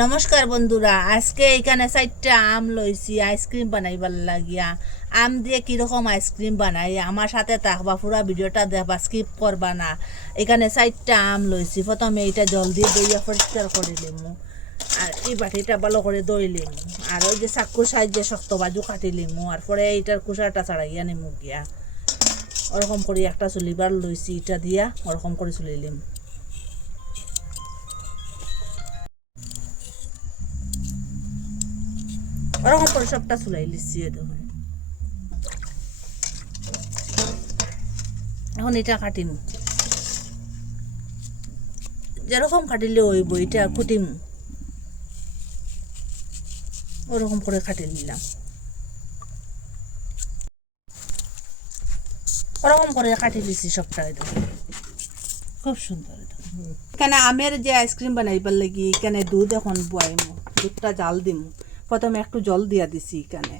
নমস্কার বন্ধুরা, আজকে এখানে 4টা আম লইছি আইসক্রিম বানাইবার লাগিয়া। আম দিয়ে কীরকম আইসক্রিম বানাই আমার সাথে থাকবা, পুরা ভিডিওটা দেখবা, স্কিপ করবা না। এখানে 4টা আম লইছি। প্রথমে এইটা জল দিয়ে দইয়া পরিষ্কার করে লিমু, আর এই বাটিটা ভালো করে দই লিমু, আর ওই যে চাকুর সাহায্যে শক্ত বাজু কাটি লিমু, আর পরে এইটার কুসাটা ছাড়াইয়া নিমু গিয়া। ওরকম করে একটা চুলিবার লইছি, এটা দিয়া ওরকম করে চুলি লিম। ওরকম করে সবটা চুলাই লিচ্ছি। দেখুন এখন এটা কাটিম, যেরকম কাটিলে হইব এটা কুটিম, ওরকম করে কাটি নিলাম। ওরকম করে কাটি লিছি সবটা। দেখুন খুব সুন্দর। এখানে আমের যে আইসক্রিম বানাইবার লাগি এখানে দুধ এখন বয়াইমু, দুধটা জাল দিমু। প্রথমে একটু জল দিয়া দিছি, এখানে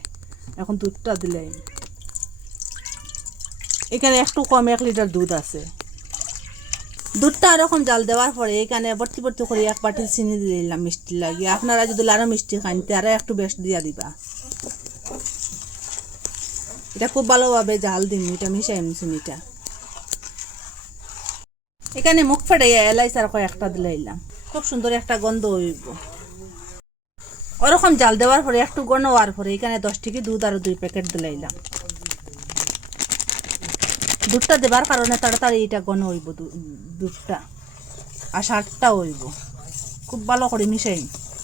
এখন দুধটা দিলাম। এখানে একটু কম 1 লিটার দুধ আছে। দুধটা এরকম জাল দেওয়ার পরে এখানে ভর্তি ভর্তি করে 1 বাটি চিনি দিয়ে দিলাম মিষ্টি লাগিয়ে। আপনারা যদি আরো মিষ্টি খান তারা একটু বেশ দিয়া দিবা। এটা খুব ভালোভাবে জাল দিন, এটা মিশাইম চিনিটা। এখানে মুখ ফাটাইয়া এলাইচ আর কয়েকটা দিলাইলাম, খুব সুন্দর একটা গন্ধ হইব। ওরকম জাল দেওয়ার পরে একটু ঘন হওয়ার পরে এখানে 10 টিকি দুধ আর 2 প্যাকেট দিলাইলাম। দুধটা দেবার কারণে তাড়াতাড়ি এটা ঘন হইব দুধটা, আর স্বাদটা হইব। খুব ভালো করে মিশাই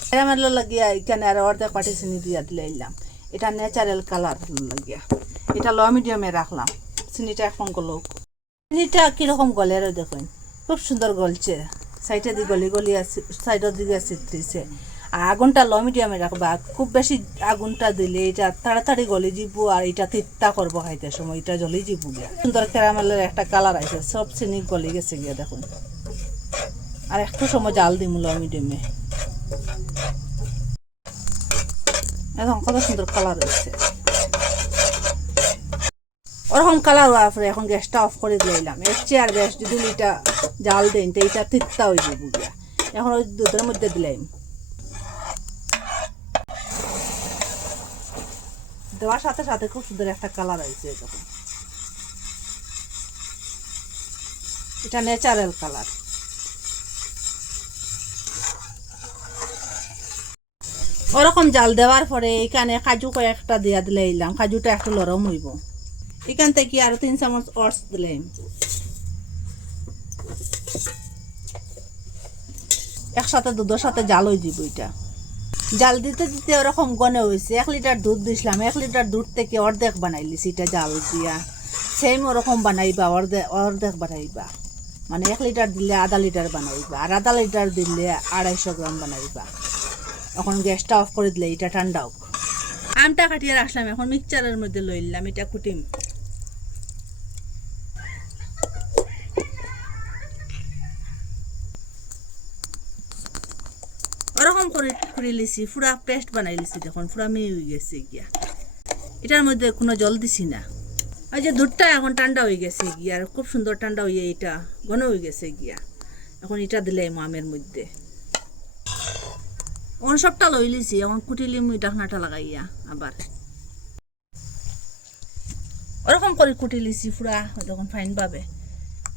ক্যারামেল লাগিয়া এখানে আর অর্ধেক বাটি চিনি দিয়া দিলাইলাম। এটা ন্যাচারাল কালার লাগিয়া এটা লো মিডিয়ামে রাখলাম। চিনিটা এখন গলো, চিনিটা কিরকম গলে আর দেখুন খুব সুন্দর গলছে। সাইডে দিয়ে গলি গলি আছে, সাইডের দিকে চিত্রিছে। আর আগুনটা লো মিডিয়ামে রাখবা, খুব বেশি আগুনটা দিলে এটা তাড়াতাড়ি গলি যাব, আর এটা তিতা করবো খাইতে সময় এটা জ্বলি যাব গিয়া। সুন্দর ক্যারামেলের একটা কালার আছে, সব চিনি গলি গেছে গিয়া দেখুন। আর একটু সময় জাল দিম লো মিডিয়ামে। এখন কত সুন্দর কালার হয়েছে। ওরকম কালার হওয়ার পরে এখন গ্যাসটা অফ করে দিলাম। এর চেয়ে আর গ্যাস যদি এটা জাল দেন তো এটা তিতা হয়ে যাব গিয়া। এখন ওই দুধের মধ্যে দিলাম, দেওয়ার সাথে সাথে খুব সুন্দর একটা কালার হয়েছে। তখন এটা ন্যাচারাল কালার। ওরকম জাল দেওয়ার পরে এখানে কাজু কয়েকটা দিয়া দিলাম, কাজুটা একটু নরম হইব। এখান থেকে আরো 3 চামচ ওটস দিলাম। একসাথে দুধের সাথে জাল হয়ে যাব। এটা জাল দিতে দিতে ওরকম গনে হয়েছে। 1 লিটার দুধ দিছিলাম, 1 লিটার দুধ থেকে অর্ধেক বানাইলিছি এটা জাল দিয়া। সেম ওরকম বানাইবা, অর্ধেক বানাইবা, মানে 1 লিটার দিলে আধা লিটার বানাইবা, আর আধা লিটার দিলে 250 গ্রাম বানাইবা। এখন গ্যাসটা অফ করে দিলে এটা ঠান্ডা হোক। আমটা কাটিয়ে রাখলাম, এখন মিক্সচারের মধ্যে লইলাম, এটা কুটিম। ওরকম করে লিছি, পুরা পেস্ট বানাই লিছি। দেখুন পুরা মিহি হয়ে গেছে গিয়া। এটার মধ্যে কোনো জল দিছি না। ওই যে দুধটা এখন ঠান্ডা হয়ে গেছে গিয়া, আর খুব সুন্দর ঠান্ডা হয়ে এটা ঘন হয়ে গেছে গিয়া। এখন এটা দিলাম আমের মধ্যে। এখন সবটা লই লিছি, এখন কুটিলিম ঢাকনাটা লাগাইয়া আবার ওরকম করে কুটি লিছি পুরা। তখন ফাইন পাবে,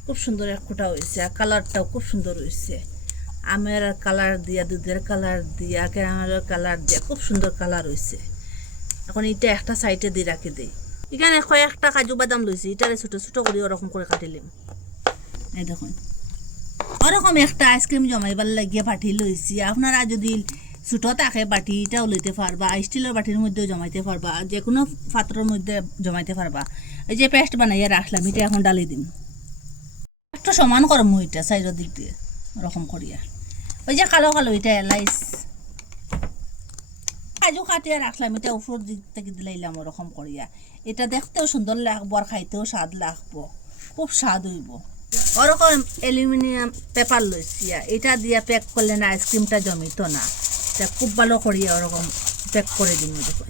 খুব সুন্দর এক কুটা হয়েছে, আর কালারটাও খুব সুন্দর হয়েছে। আমের কালার দিয়া, দুধের কালার দিয়া, ক্যারামেলের কালার দিয়া খুব সুন্দর কালার হয়েছে। এখন এটা একটা সাইডে দিয়ে রাখি দিই। এখানে কয়েকটা কাজু বাদাম লইছি, এটারে ছোটো ছোটো করে ওরকম করে কাটিলাম। এই দেখুন ওরকম একটা আইসক্রিম জমাইবার লাগিয়ে বাটি লইছি। আপনারা যদি ছোটো থাকে বাটি এটাও লইতে পারবা, স্টিলের বাটির মধ্যেও জমাইতে পারবা, যে কোনো পাত্রের মধ্যে জমাইতে পারবা। এই যে পেস্ট বানাইয়া রাখলাম এটা এখন ডালি দিম। একটু সমান করমু এটা সাইডের দিক দিয়ে ওরকম করিয়া। ওই যে কালো কালো এটা এলাইচ, কাজু কাটিয়ে রাখলাম, এটা উপর দিক থেকে দিলাইলাম ওরকম করিয়া। এটা দেখতেও সুন্দর লাগবো, আর খাইতেও স্বাদ লাগবো, খুব স্বাদ হইব। ওরকম অ্যালুমিনিয়াম পেপার লইছি, এটা দিয়া প্যাক করলে না আইসক্রিমটা জমিত না। এটা খুব ভালো করিয়া ওরকম প্যাক করে দিন। দেখুন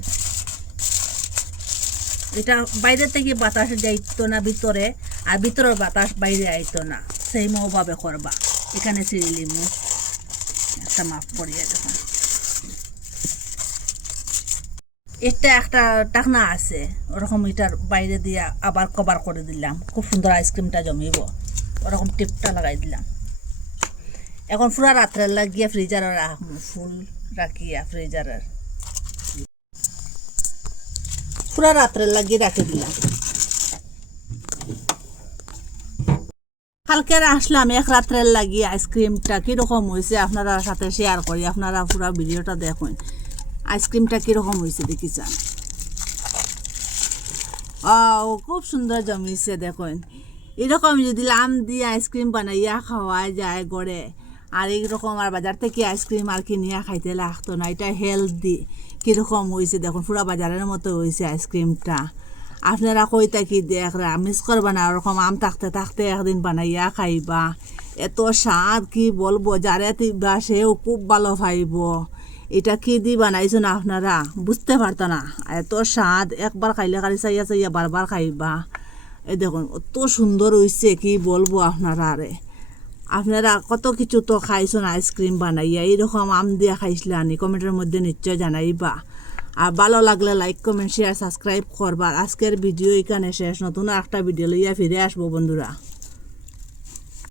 এটা বাইরে থেকে বাতাস যাইতো না ভিতরে, আর ভিতরের বাতাস বাইরে আইতো না, সেইমভাবে করবা। এখানে ছিঁড়িলিমু একটা মাপ করিয়ে দেখুন। এটা একটা টাকনা আছে ওরকম এটার বাইরে দিয়ে আবার কভার করে দিলাম, খুব সুন্দর আইসক্রিমটা জমিব, ওরকম টিপটা লাগাই দিলাম। এখন পুরা রাত্রে লাগিয়ে ফ্রিজারে রাখবো, ফুল রাখিয়া ফ্রিজারের পুরা রাত্রে লাগিয়ে রাখে দিলাম। কালকে আসলাম এক রাত্রের লাগিয়ে আইসক্রিমটা কীরকম হয়েছে আপনারা সাথে শেয়ার করি, আপনারা পুরো ভিডিওটা দেখুন আইসক্রিমটা কীরকম হয়েছে দেখি চান। ও খুব সুন্দর জমিছে দেখুন। এরকম যদি আম দিয়ে আইসক্রিম বানাইয়া খাওয়া যায় গড়ে, আর এইরকম আর বাজার থেকে আইসক্রিম আর কিনিয়া খাইতে লাগতো না, এটা হেলদি। কীরকম হয়েছে দেখুন, পুরা বাজারের মতো হয়েছে আইসক্রিমটা। আপনারা কই থাকি দেখরা মিস করবা না, ওরকম আম থাকতে থাকতে একদিন বানাইয়া খাইবা, এত স্বাদ কি বলবো, যারে দিবা সেও খুব ভালো পাইব। এটা কি দি বানাইছো না আপনারা বুঝতে পারতো না, এত স্বাদ, একবার খাইলে খালি চাইয়া চাইয়া বারবার খাইবা। এই দেখুন অত সুন্দর হয়েছে কি বলবো আপনারা। আরে আপনারা কত কিছু তো খাইছেন আইসক্রিম বানাইয়া, এইরকম আম দিয়া খাইছিলা নি কমেন্টের মধ্যে নিশ্চয় জানাইবা। আর ভালো লাগলে লাইক কমেন্ট শেয়ার সাবস্ক্রাইব করবা। আজকের ভিডিও এখানে শেষ, নতুন একটা ভিডিও লইয়া ফিরে আসবো বন্ধুরা।